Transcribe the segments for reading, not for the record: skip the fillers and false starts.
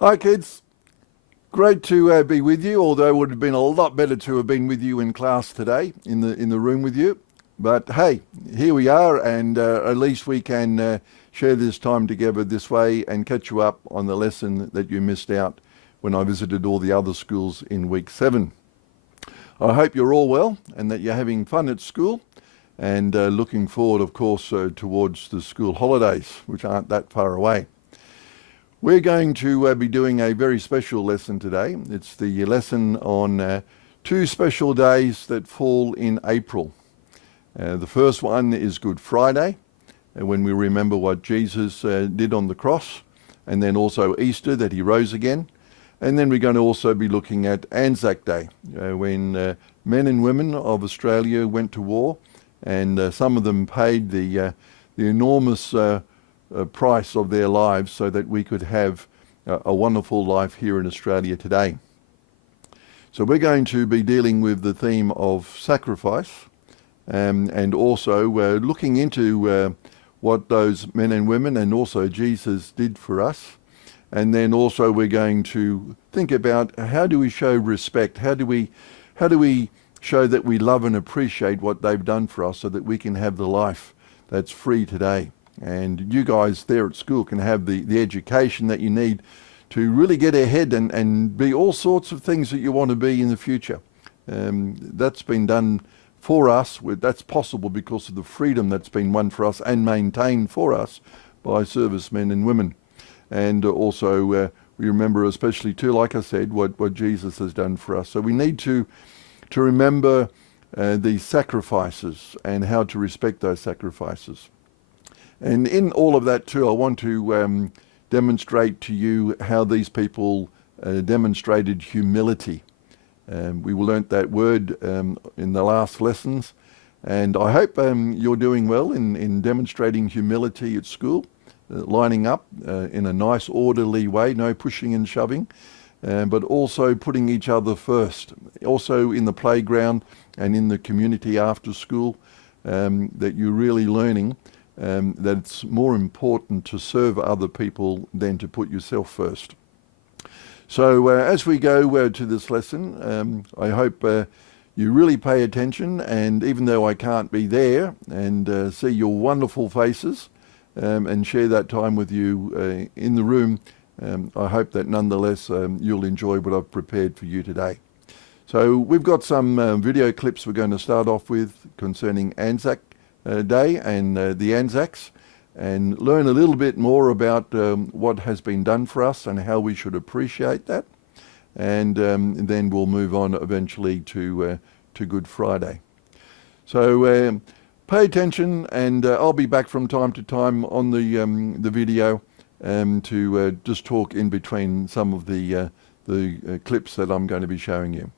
Hi kids, great to be with you, although it would have been a lot better to have been with you in class today, in the room with you. But hey, here we are, and at least we can share this time together this way and catch you up on the lesson that you missed out when I visited all the other schools in week 7. I hope you're all well and that you're having fun at school and looking forward, of course, towards the school holidays, which aren't that far away. We're going to be doing a very special lesson today. It's the lesson on 2 special days that fall in April. The first one is Good Friday, when we remember what Jesus did on the cross, and then also Easter, that he rose again. And then we're going to also be looking at ANZAC Day, when men and women of Australia went to war, and some of them paid the enormous price of their lives so that we could have a wonderful life here in Australia today. So we're going to be dealing with the theme of sacrifice, and also looking into what those men and women and also Jesus did for us. And then also we're going to think about how do we show respect, how do we show that we love and appreciate what they've done for us so that we can have the life that's free today. And you guys there at school can have the education that you need to really get ahead and be all sorts of things that you want to be in the future. That's been done for us. That's possible because of the freedom that's been won for us and maintained for us by servicemen and women. And also we remember especially too, like I said, what Jesus has done for us. So we need to remember these sacrifices and how to respect those sacrifices. And in all of that too, I want to demonstrate to you how these people demonstrated humility. We learnt that word in the last lessons, and I hope you're doing well in demonstrating humility at school, lining up in a nice orderly way, no pushing and shoving, but also putting each other first, also in the playground and in the community after school, that you're really learning that it's more important to serve other people than to put yourself first. So as we go to this lesson, I hope you really pay attention, and even though I can't be there and see your wonderful faces and share that time with you in the room, I hope that nonetheless you'll enjoy what I've prepared for you today. So we've got some video clips we're going to start off with concerning ANZAC Day and the ANZACs, and learn a little bit more about what has been done for us and how we should appreciate that. And then we'll move on eventually to Good Friday. So pay attention, and I'll be back from time to time on the video to just talk in between some of the clips that I'm going to be showing you.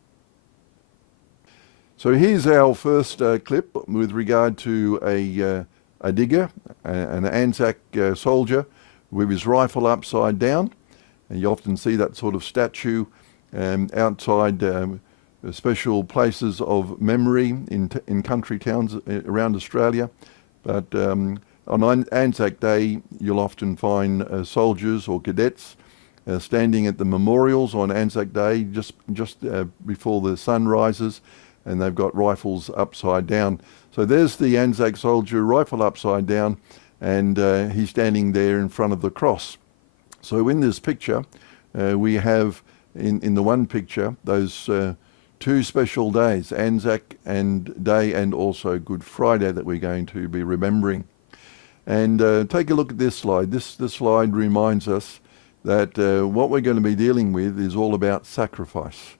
So here's our first clip with regard to a digger, an ANZAC soldier with his rifle upside down. And you often see that sort of statue outside special places of memory in country towns around Australia. But on ANZAC Day, you'll often find soldiers or cadets standing at the memorials on ANZAC Day just before the sun rises, and they've got rifles upside down. So there's the ANZAC soldier, rifle upside down, and he's standing there in front of the cross. So in this picture, we have in the one picture those 2 special days, ANZAC Day and also Good Friday, that we're going to be remembering. And take a look at this slide. This slide reminds us that what we're going to be dealing with is all about sacrifice,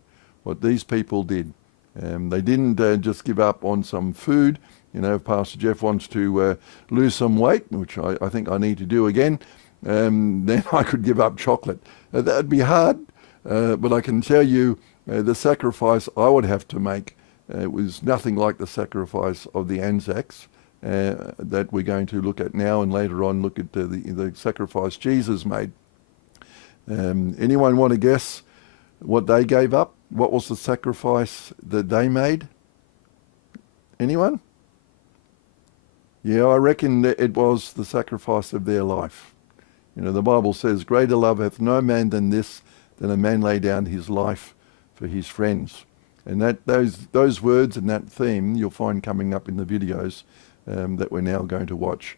what these people did. They didn't just give up on some food. You know, if Pastor Jeff wants to lose some weight, which I think I need to do again, then I could give up chocolate. That'd be hard, but I can tell you the sacrifice I would have to make was nothing like the sacrifice of the ANZACs that we're going to look at now, and later on look at the sacrifice Jesus made. Anyone want to guess what they gave up? What was the sacrifice that they made? Anyone? Yeah, I reckon that it was the sacrifice of their life. You know, the Bible says, greater love hath no man than this, than a man lay down his life for his friends. And those words and that theme you'll find coming up in the videos that we're now going to watch.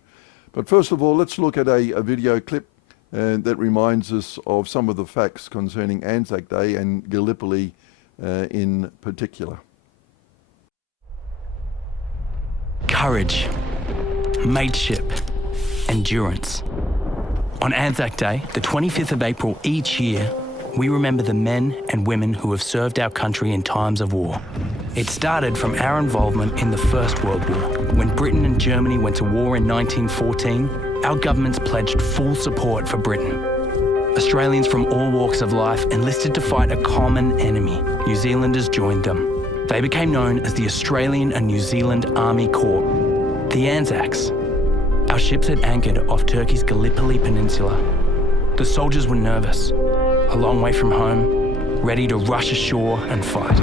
But first of all, let's look at a video clip that reminds us of some of the facts concerning ANZAC Day and Gallipoli in particular. Courage, mateship, endurance. On ANZAC Day, the 25th of April each year, we remember the men and women who have served our country in times of war. It started from our involvement in the First World War. When Britain and Germany went to war in 1914, our governments pledged full support for Britain. Australians from all walks of life enlisted to fight a common enemy. New Zealanders joined them. They became known as the Australian and New Zealand Army Corps, the ANZACs. Our ships had anchored off Turkey's Gallipoli Peninsula. The soldiers were nervous, a long way from home, ready to rush ashore and fight.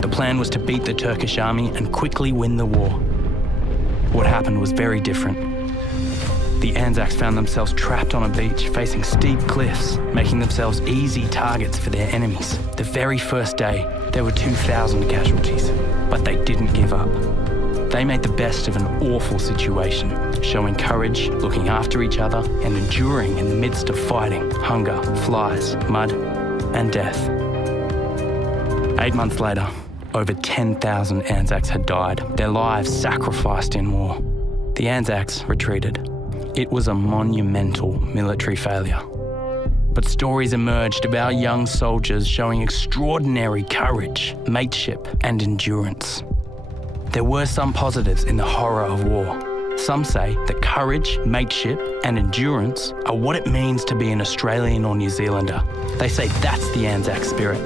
The plan was to beat the Turkish army and quickly win the war. What happened was very different. The ANZACs found themselves trapped on a beach, facing steep cliffs, making themselves easy targets for their enemies. The very first day, there were 2,000 casualties, but they didn't give up. They made the best of an awful situation, showing courage, looking after each other, and enduring in the midst of fighting, hunger, flies, mud, and death. 8 months later, over 10,000 ANZACs had died, their lives sacrificed in war. The ANZACs retreated. It was a monumental military failure. But stories emerged of our young soldiers showing extraordinary courage, mateship, and endurance. There were some positives in the horror of war. Some say that courage, mateship, and endurance are what it means to be an Australian or New Zealander. They say that's the ANZAC spirit.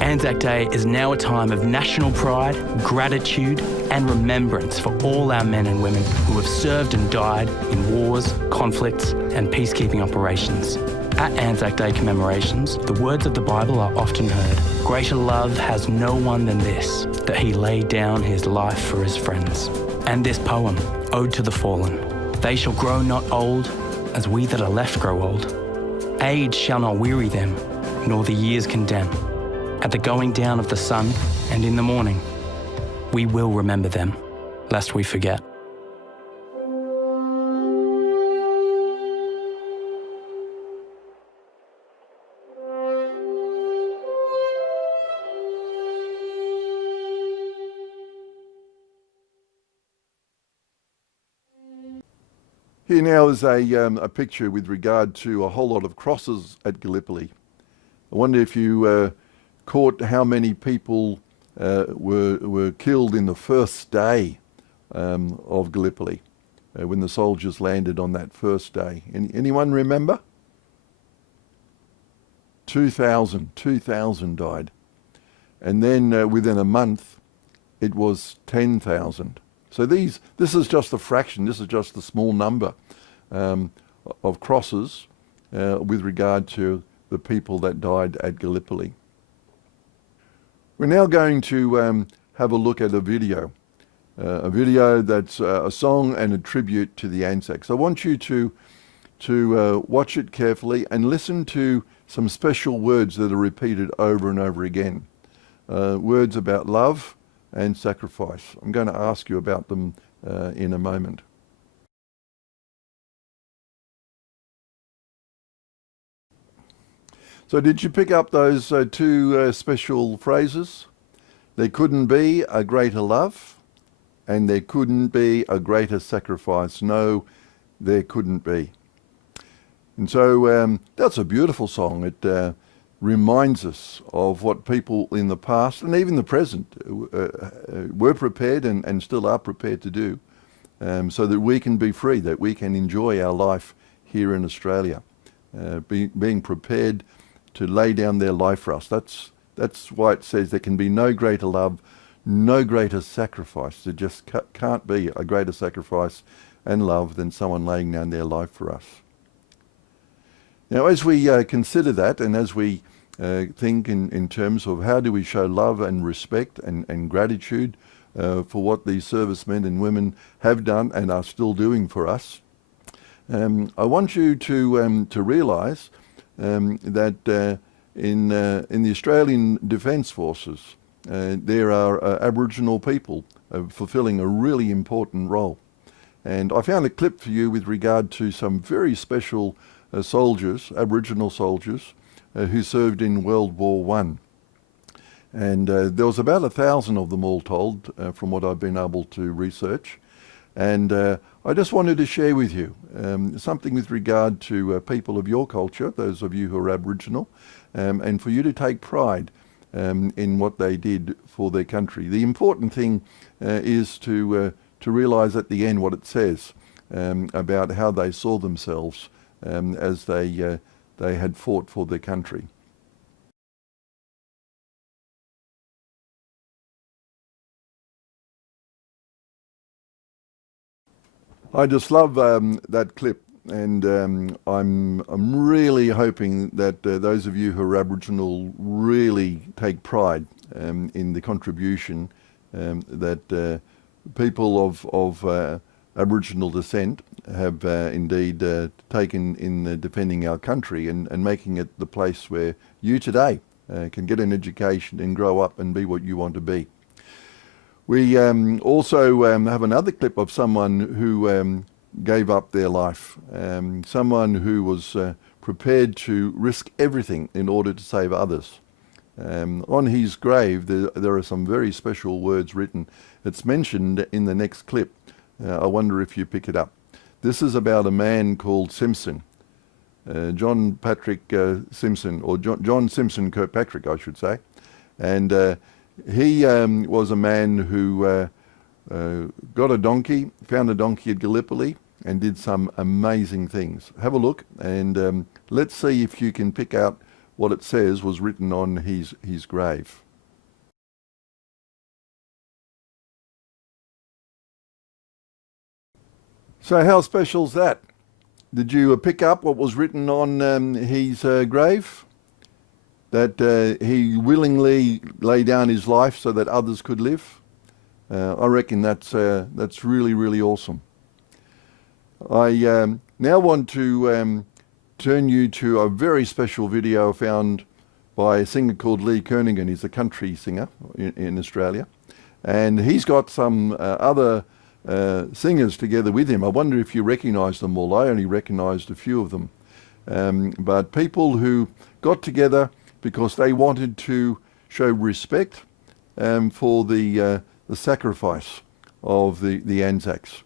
ANZAC Day is now a time of national pride, gratitude, and remembrance for all our men and women who have served and died in wars, conflicts, and peacekeeping operations. At ANZAC Day commemorations, the words of the Bible are often heard. Greater love has no one than this, that he laid down his life for his friends. And this poem, Ode to the Fallen. They shall grow not old, as we that are left grow old. Age shall not weary them, nor the years condemn. At the going down of the sun, and in the morning, we will remember them, lest we forget. Here now is a picture with regard to a whole lot of crosses at Gallipoli. I wonder if you caught how many people were killed in the first day of Gallipoli, when the soldiers landed on that first day. Anyone remember? 2,000 died. And then within a month, it was 10,000. So this is just a fraction, this is just a small number of crosses with regard to the people that died at Gallipoli. We're now going to have a look at a video that's a song and a tribute to the ANZACs. I want you to watch it carefully and listen to some special words that are repeated over and over again. Words about love and sacrifice. I'm going to ask you about them in a moment. So did you pick up those two special phrases? There couldn't be a greater love, and there couldn't be a greater sacrifice. No, there couldn't be. And so that's a beautiful song. It reminds us of what people in the past and even the present were prepared and still are prepared to do, so that we can be free, that we can enjoy our life here in Australia, being prepared to lay down their life for us. That's why it says there can be no greater love, no greater sacrifice. There just can't be a greater sacrifice and love than someone laying down their life for us. Now, as we consider that, and as we think in terms of how do we show love and respect and gratitude for what these servicemen and women have done and are still doing for us, I want you to realise that in the Australian Defence Forces there are Aboriginal people fulfilling a really important role. And I found a clip for you with regard to some very special soldiers, Aboriginal soldiers, who served in World War One. And there was about 1,000 of them all told, from what I've been able to research. And I just wanted to share with you something with regard to people of your culture, those of you who are Aboriginal, and for you to take pride in what they did for their country. The important thing is to realise at the end what it says about how they saw themselves as they had fought for their country. I just love that clip, and I'm really hoping that those of you who are Aboriginal really take pride in the contribution that people of Aboriginal descent have indeed taken in defending our country and making it the place where you today can get an education and grow up and be what you want to be. We also have another clip of someone who gave up their life, someone who was prepared to risk everything in order to save others. On his grave, there are some very special words written. It's mentioned in the next clip. I wonder if you pick it up. This is about a man called Simpson, John Patrick Simpson, or John Simpson Kirkpatrick, I should say. And he was a man who got a donkey, found a donkey at Gallipoli, and did some amazing things. Have a look, and let's see if you can pick out what it says was written on his grave. So how special's that? Did you pick up what was written on his grave? That he willingly lay down his life so that others could live? I reckon that's really, really awesome. I now want to turn you to a very special video found by a singer called Lee Kernaghan. He's a country singer in Australia. And he's got some other singers together with him. I wonder if you recognise them all. I only recognised a few of them. But people who got together because they wanted to show respect for the sacrifice of the ANZACs.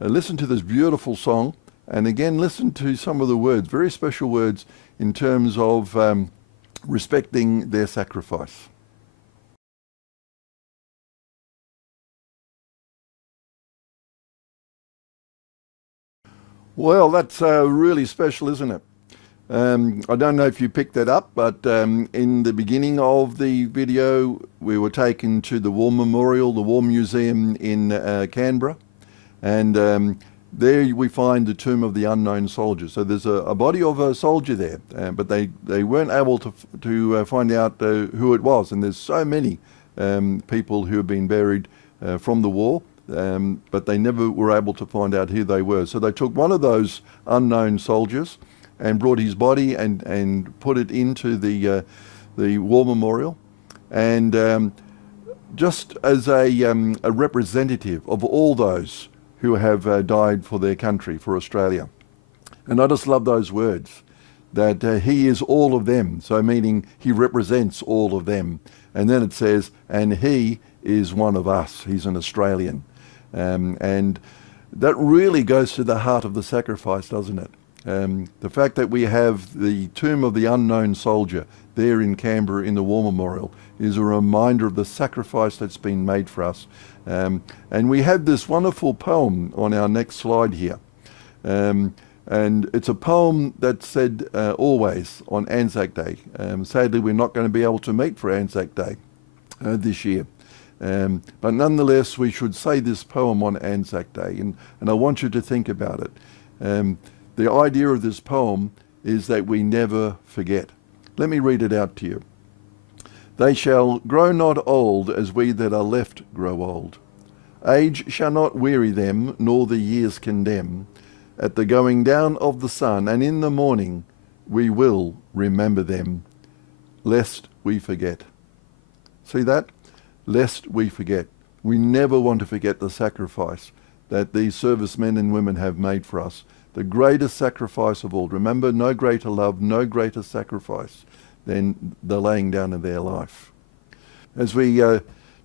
Listen to this beautiful song, and again listen to some of the words, very special words in terms of respecting their sacrifice. Well, that's really special, isn't it? I don't know if you picked that up, but in the beginning of the video, we were taken to the War Memorial, the War Museum in Canberra, and there we find the tomb of the unknown soldier. So there's a body of a soldier there, but they weren't able to find out who it was. And there's so many people who have been buried from the war, but they never were able to find out who they were. So they took one of those unknown soldiers and brought his body and put it into the War Memorial, and just as a representative of all those who have died for their country, for Australia. And I just love those words, that he is all of them, so meaning he represents all of them. And then it says, and he is one of us, he's an Australian. And that really goes to the heart of the sacrifice, doesn't it? The fact that we have the tomb of the unknown soldier there in Canberra in the War Memorial is a reminder of the sacrifice that's been made for us. And we have this wonderful poem on our next slide here. And it's a poem that said always on ANZAC Day. Sadly, we're not going to be able to meet for ANZAC Day this year. But nonetheless, we should say this poem on ANZAC Day, and I want you to think about it. The idea of this poem is that we never forget. Let me read it out to you. They shall grow not old as we that are left grow old. Age shall not weary them, nor the years condemn. at the going down of the sun, and in the morning we will remember them, lest we forget. See that? Lest we forget. We never want to forget the sacrifice that these servicemen and women have made for us. The greatest sacrifice of all. Remember, no greater love, no greater sacrifice than the laying down of their life. As we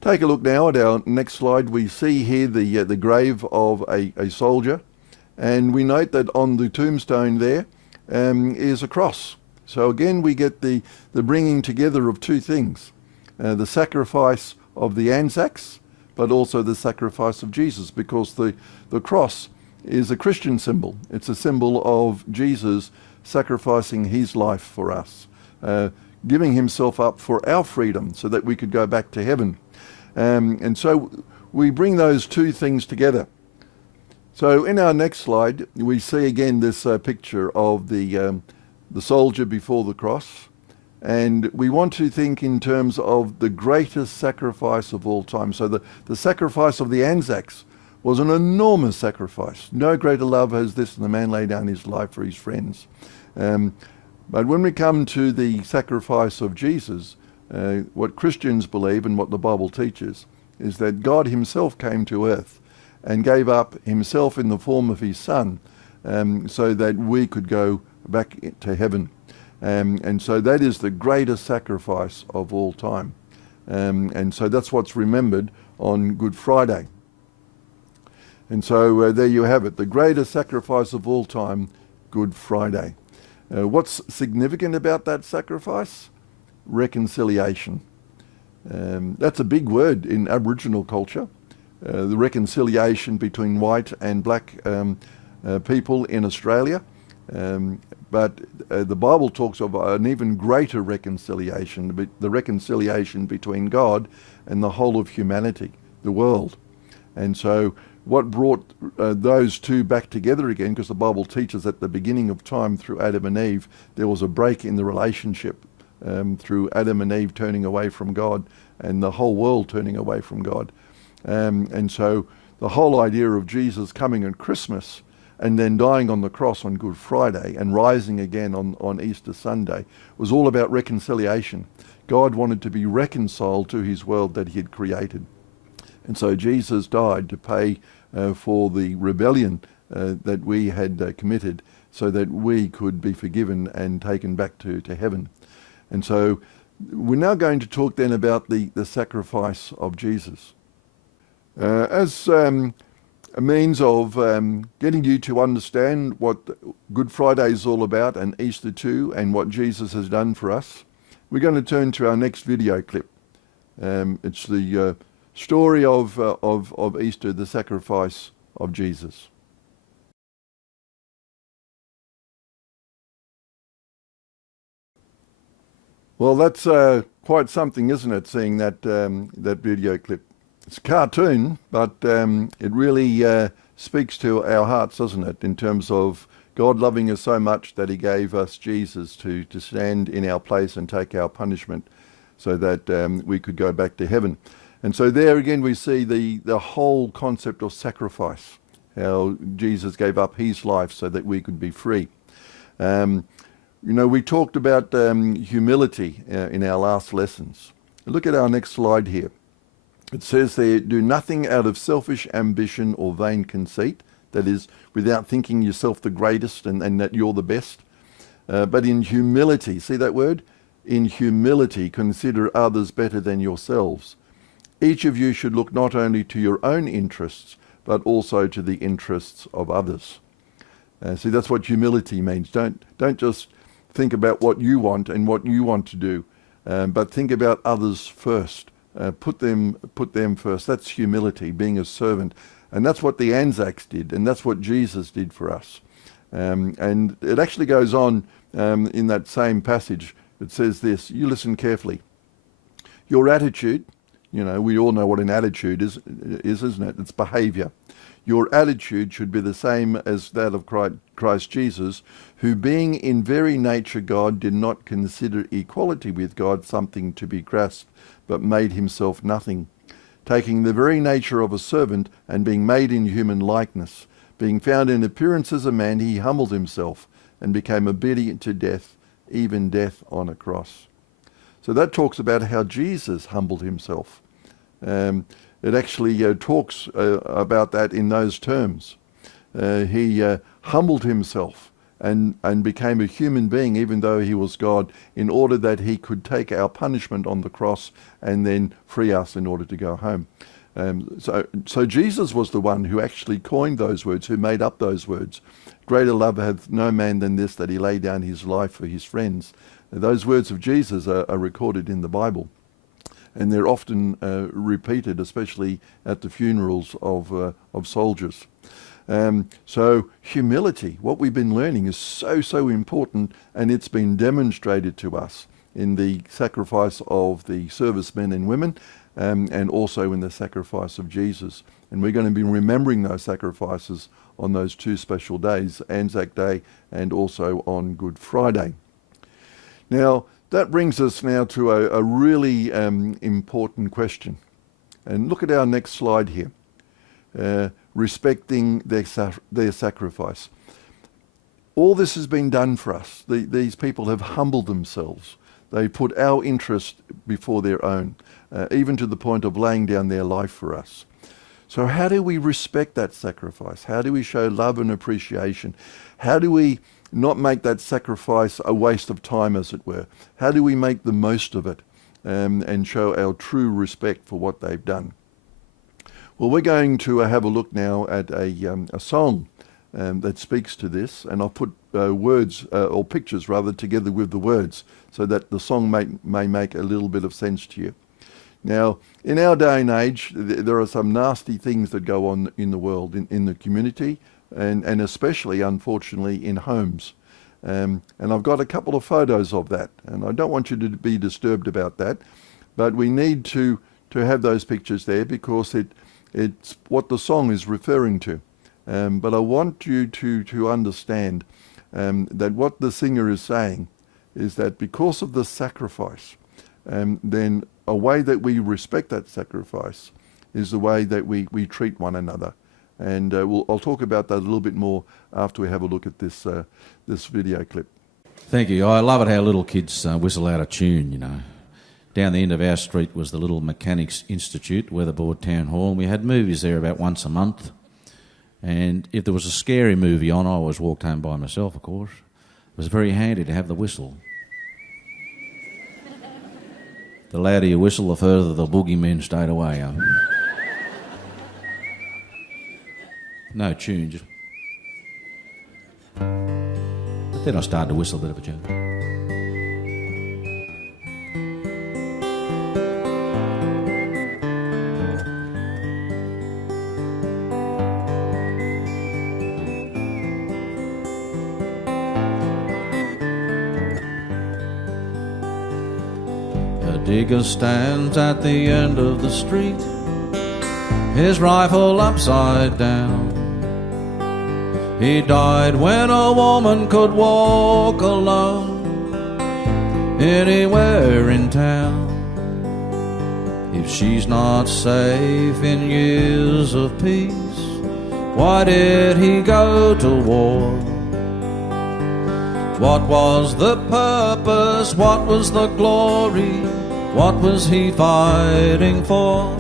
take a look now at our next slide, we see here the grave of a soldier, and we note that on the tombstone there is a cross. So again, we get the bringing together of two things, the sacrifice of the ANZACs, but also the sacrifice of Jesus, because the cross is a Christian symbol. It's a symbol of Jesus sacrificing his life for us, giving himself up for our freedom so that we could go back to heaven. And so we bring those two things together. So in our next slide, we see again this picture of the soldier before the cross. And we want to think in terms of the greatest sacrifice of all time. So the sacrifice of the ANZACs was an enormous sacrifice. No greater love has this than the man lay down his life for his friends. But when we come to the sacrifice of Jesus, what Christians believe and what the Bible teaches is that God himself came to earth and gave up himself in the form of his Son so that we could go back to heaven. And so that is the greatest sacrifice of all time. And so that's what's remembered on Good Friday. And so there you have it, the greatest sacrifice of all time, Good Friday. What's significant about that sacrifice? Reconciliation. That's a big word in Aboriginal culture, the reconciliation between white and black people in Australia. But the Bible talks of an even greater reconciliation, the reconciliation between God and the whole of humanity, the world. And so what brought those two back together again, because the Bible teaches at the beginning of time through Adam and Eve, there was a break in the relationship through Adam and Eve turning away from God and the whole world turning away from God. And so the whole idea of Jesus coming on Christmas and then dying on the cross on Good Friday and rising again on Easter Sunday was all about reconciliation. God wanted to be reconciled to his world that he had created. And so Jesus died to pay for the rebellion that we had committed so that we could be forgiven and taken back to heaven. And so we're now going to talk then about the sacrifice of Jesus. As a means of getting you to understand what Good Friday is all about and Easter too, and what Jesus has done for us, we're going to turn to our next video clip. It's the story of Easter, the sacrifice of Jesus. Well, that's quite something, isn't it, seeing that video clip? It's a cartoon, but it really speaks to our hearts, doesn't it, in terms of God loving us so much that he gave us Jesus to stand in our place and take our punishment so that we could go back to heaven. And so there again we see the whole concept of sacrifice, how Jesus gave up his life so that we could be free. You know, we talked about humility in our last lessons. Look at our next slide here. It says there, do nothing out of selfish ambition or vain conceit, that is, without thinking yourself the greatest and that you're the best. But in humility, see that word? In humility, consider others better than yourselves. Each of you should look not only to your own interests, but also to the interests of others. See, that's what humility means. Don't just think about what you want and what you want to do, but think about others first. Put them first. That's humility, being a servant. And that's what the ANZACs did, and that's what Jesus did for us. And it actually goes on in that same passage. It says this, you listen carefully. Your attitude, you know, we all know what an attitude is, isn't it? It's behavior. Your attitude should be the same as that of Christ Jesus, who being in very nature God did not consider equality with God something to be grasped, but made himself nothing, taking the very nature of a servant and being made in human likeness, Being found in appearance as a man, he humbled himself and became obedient to death, even death on a cross. So that talks about how Jesus humbled himself. It actually talks about that in those terms. He humbled himself and became a human being, even though he was God, in order that he could take our punishment on the cross and then free us in order to go home. So Jesus was the one who actually coined those words, who made up those words. Greater love hath no man than this, that he lay down his life for his friends. Those words of Jesus are recorded in the Bible, and they're often repeated, especially at the funerals of soldiers. So humility, what we've been learning, is so important, and it's been demonstrated to us in the sacrifice of the servicemen and women, and also in the sacrifice of Jesus. And we're going to be remembering those sacrifices on those two special days, ANZAC Day and also on Good Friday. Now, that brings us now to a really important question. And look at our next slide here. Respecting their sacrifice. All this has been done for us. These people have humbled themselves. They put our interest before their own, even to the point of laying down their life for us. So how do we respect that sacrifice? How do we show love and appreciation? How do we not make that sacrifice a waste of time, as it were? How do we make the most of it and show our true respect for what they've done? Well, we're going to have a look now at a song that speaks to this, and I'll put words or pictures rather together with the words so that the song may make a little bit of sense to you. Now, in our day and age, there are some nasty things that go on in the world, in the community, and especially, unfortunately, in homes. And I've got a couple of photos of that, and I don't want you to be disturbed about that, but we need to have those pictures there because it's what the song is referring to. But I want you to understand that what the singer is saying is that because of the sacrifice, then a way that we respect that sacrifice is the way that we treat one another. And I'll talk about that a little bit more after we have a look at this video clip. Thank you. I love it how little kids whistle out a tune, you know. Down the end of our street was the little Mechanics Institute, Weatherboard Town Hall, and we had movies there about once a month. And if there was a scary movie on, I always walked home by myself, of course. It was very handy to have the whistle. The louder you whistle, the further the boogeymen stayed away. No tune, just... But then I started to whistle a bit of a tune. A digger stands at the end of the street, his rifle upside down. He died when a woman could walk alone anywhere in town. If she's not safe in years of peace, why did he go to war? What was the purpose? What was the glory? What was he fighting for?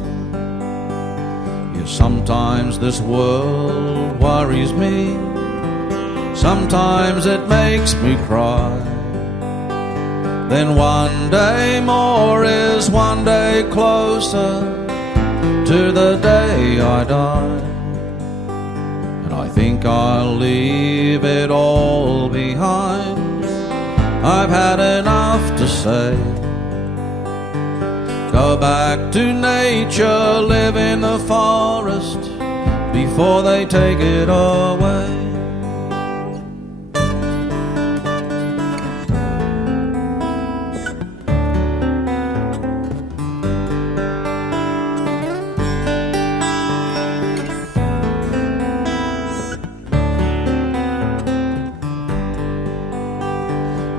Yes, sometimes this world worries me. Sometimes it makes me cry. Then one day more is one day closer to the day I die. And I think I'll leave it all behind. I've had enough to say. Go back to nature, live in the forest before they take it away.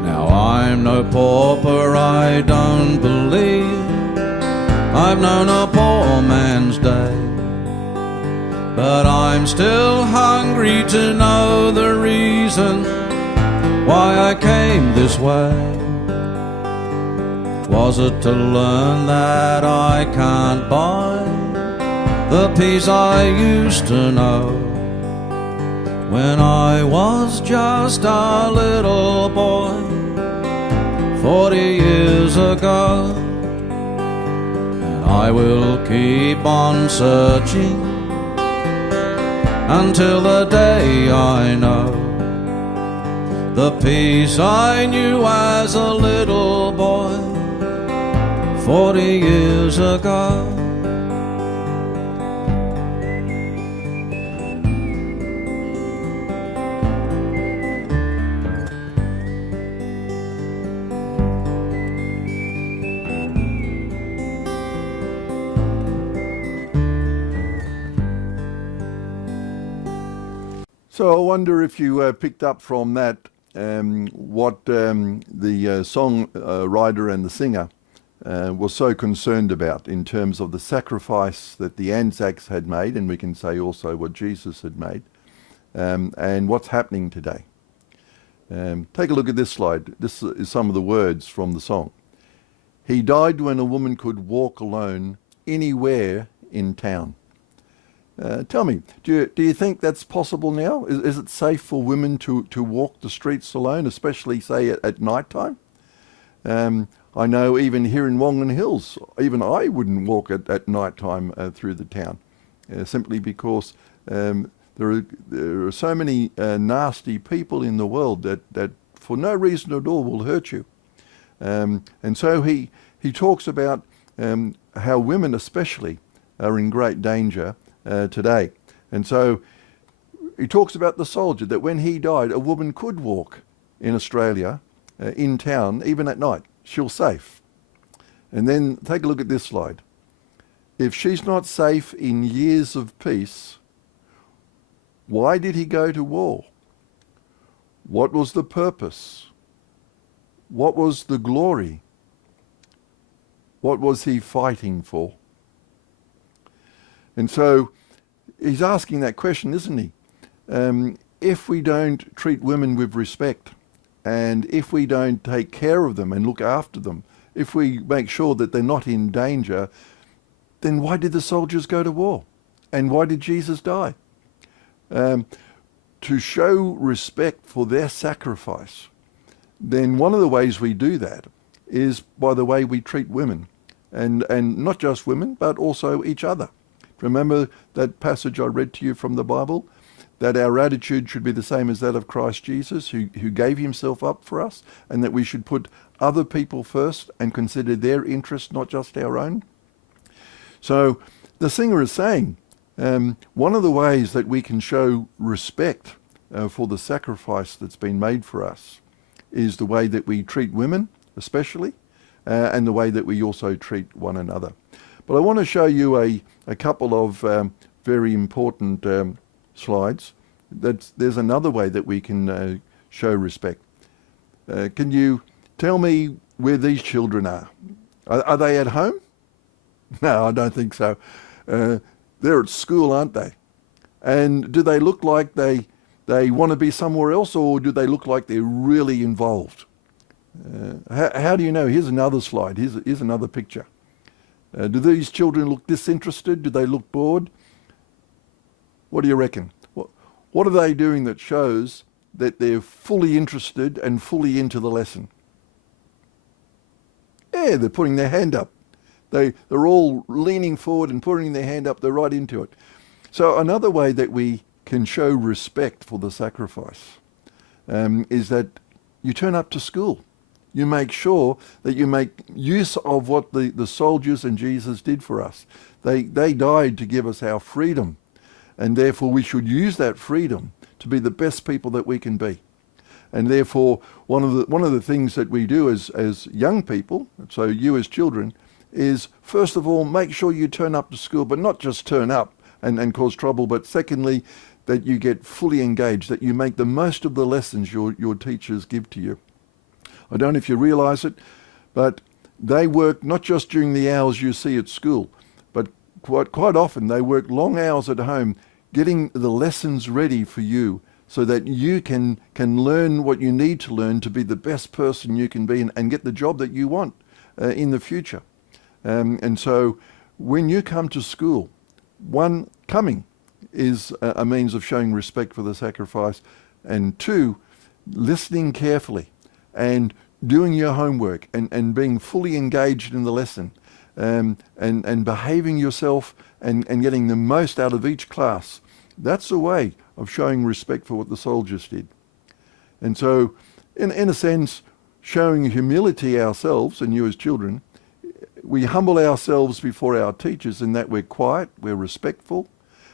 Now I'm no pauper, I don't believe I've known a poor man's day, but I'm still hungry to know the reason why I came this way. Was it to learn that I can't buy the peace I used to know when I was just a little boy 40 years ago? And I will keep on searching until the day I know the peace I knew as a little boy 40 years ago. So I wonder if you picked up from that what the song writer and the singer was so concerned about in terms of the sacrifice that the ANZACs had made, and we can say also what Jesus had made, and what's happening today. Take a look at this slide. This is some of the words from the song. He died when a woman could walk alone anywhere in town. Tell me, do you think that's possible now? Is it safe for women to walk the streets alone, especially, say, at night time? I know even here in Wongan Hills, even I wouldn't walk at night time through the town, simply because there are so many nasty people in the world that for no reason at all will hurt you. And so he talks about how women especially are in great danger today. And so he talks about the soldier, that when he died, a woman could walk in Australia, in town, even at night. She was safe. And then take a look at this slide. If she's not safe in years of peace, why did he go to war? What was the purpose? What was the glory? What was he fighting for? And so he's asking that question, isn't he? If we don't treat women with respect, and if we don't take care of them and look after them, if we make sure that they're not in danger, then why did the soldiers go to war? And why did Jesus die? To show respect for their sacrifice, then one of the ways we do that is by the way we treat women, and not just women, but also each other. Remember that passage I read to you from the Bible, that our attitude should be the same as that of Christ Jesus, who gave himself up for us, and that we should put other people first and consider their interests, not just our own. So the singer is saying, one of the ways that we can show respect for the sacrifice that's been made for us is the way that we treat women, especially, and the way that we also treat one another. But I want to show you a couple of very important slides. There's another way that we can show respect. Can you tell me where these children are? Are they at home? No, I don't think so. They're at school, aren't they? And do they look like they want to be somewhere else, or do they look like they're really involved? How do you know? Here's another slide. Here's another picture. Do these children look disinterested? Do they look bored? What do you reckon? What are they doing that shows that they're fully interested and fully into the lesson? Yeah, they're putting their hand up. They're all leaning forward and putting their hand up. They're right into it. So another way that we can show respect for the sacrifice is that you turn up to school. You make sure that you make use of what the soldiers and Jesus did for us. They died to give us our freedom, and therefore we should use that freedom to be the best people that we can be. And therefore, one of the things that we do as young people, so you as children, is first of all make sure you turn up to school, but not just turn up and cause trouble, but secondly, that you get fully engaged, that you make the most of the lessons your teachers give to you. I don't know if you realise it, but they work not just during the hours you see at school, but quite often they work long hours at home getting the lessons ready for you so that you can learn what you need to learn to be the best person you can be and get the job that you want in the future. And so when you come to school, one, coming is a means of showing respect for the sacrifice, and two, listening carefully and doing your homework and being fully engaged in the lesson, and behaving yourself and getting the most out of each class. That's a way of showing respect for what the soldiers did. And so, in a sense, showing humility ourselves, and you as children, we humble ourselves before our teachers in that we're quiet, we're respectful,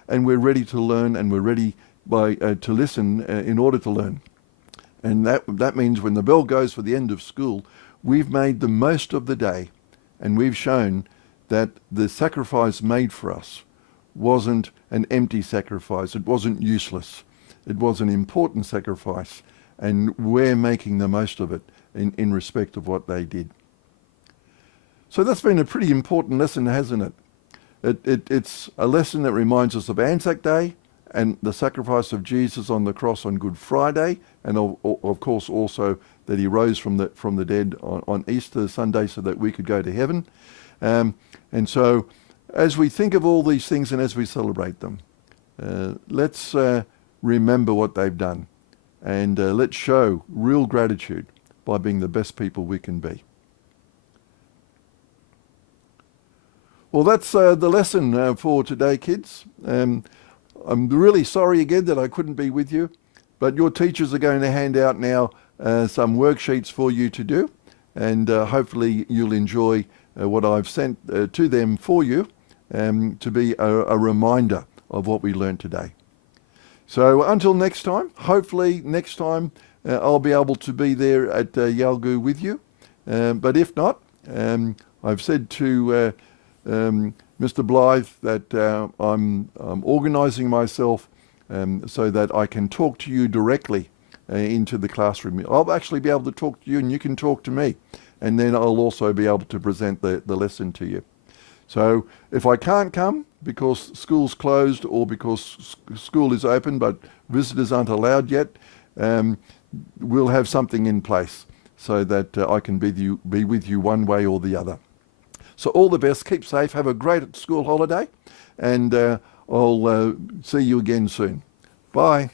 and we're ready to learn, and we're ready to listen in order to learn. And that means when the bell goes for the end of school, we've made the most of the day, and we've shown that the sacrifice made for us wasn't an empty sacrifice. It wasn't useless. It was an important sacrifice, and we're making the most of it in respect of what they did. So that's been a pretty important lesson, hasn't it? It's a lesson that reminds us of ANZAC Day and the sacrifice of Jesus on the cross on Good Friday, and of course also that he rose from the dead on Easter Sunday so that we could go to heaven. And so as we think of all these things and as we celebrate them, let's remember what they've done, and let's show real gratitude by being the best people we can be. Well, that's the lesson for today, kids. I'm really sorry again that I couldn't be with you, but your teachers are going to hand out now some worksheets for you to do, and hopefully you'll enjoy what I've sent to them for you to be a reminder of what we learned today. So until next time, hopefully next time I'll be able to be there at Yalgoo with you, but if not, I've said to Mr. Blythe that I'm organising myself so that I can talk to you directly into the classroom. I'll actually be able to talk to you and you can talk to me, and then I'll also be able to present the lesson to you. So if I can't come because school's closed or because school is open but visitors aren't allowed yet, we'll have something in place so that I can be with you one way or the other. So all the best, keep safe, have a great school holiday, and I'll see you again soon. Bye.